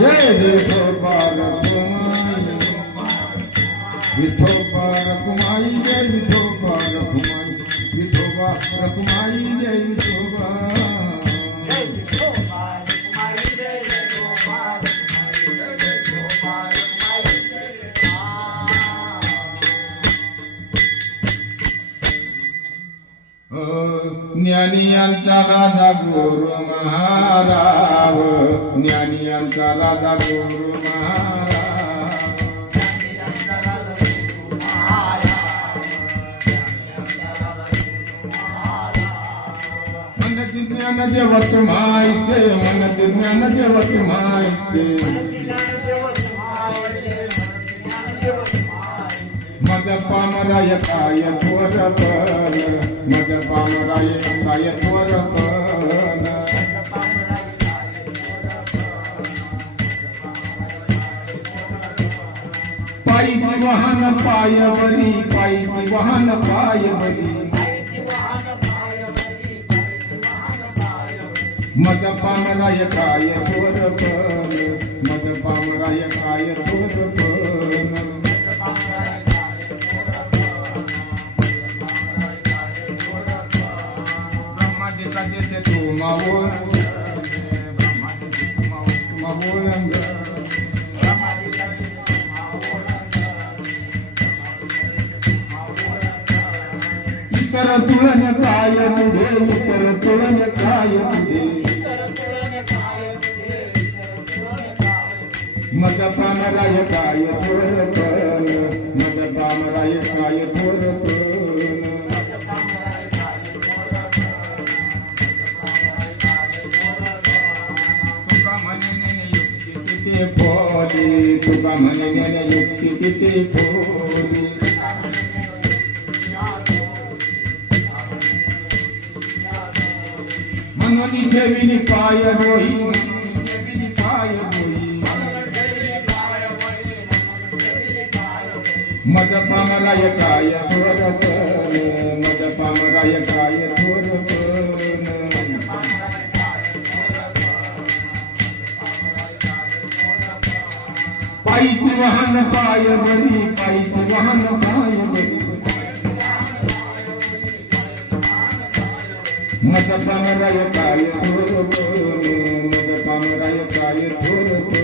जय विठोबा रखुमाई विठोबा रखुमाई जय विठोबा रखुमाई विठोबा रखुमाई जय विठोबा ज्ञानी ज्ञानियांचा राजा गुरु महाराव. ज्ञानी ज्ञानियांचा राजा गुरु महाराव ज्ञान देवत मायसे मन ज्ञान देवत मायसे मद पामराय काय थोर पण मद पामराय काय थोर पण पायीची वाहन पायवरी पायीची वाहन पायवरी मद काय थोर पण मद इतर तुळन काय मुझे इतर तुळन काय मुझे मद पामराय काय थोर पण मद पामराय काय थोर पण तुका म्हणणे युक्ती किती फोली तुका म्हणणे युक्ती किती फोली म्हणून ठेविली पाय रोही पाय पामराय काय थोर पण मद पामराय काय थोर पण वाहन पाय बरी पायीची वाहन पाय बरी. मद पामराय काय थोर पण मद पामराय काय थोर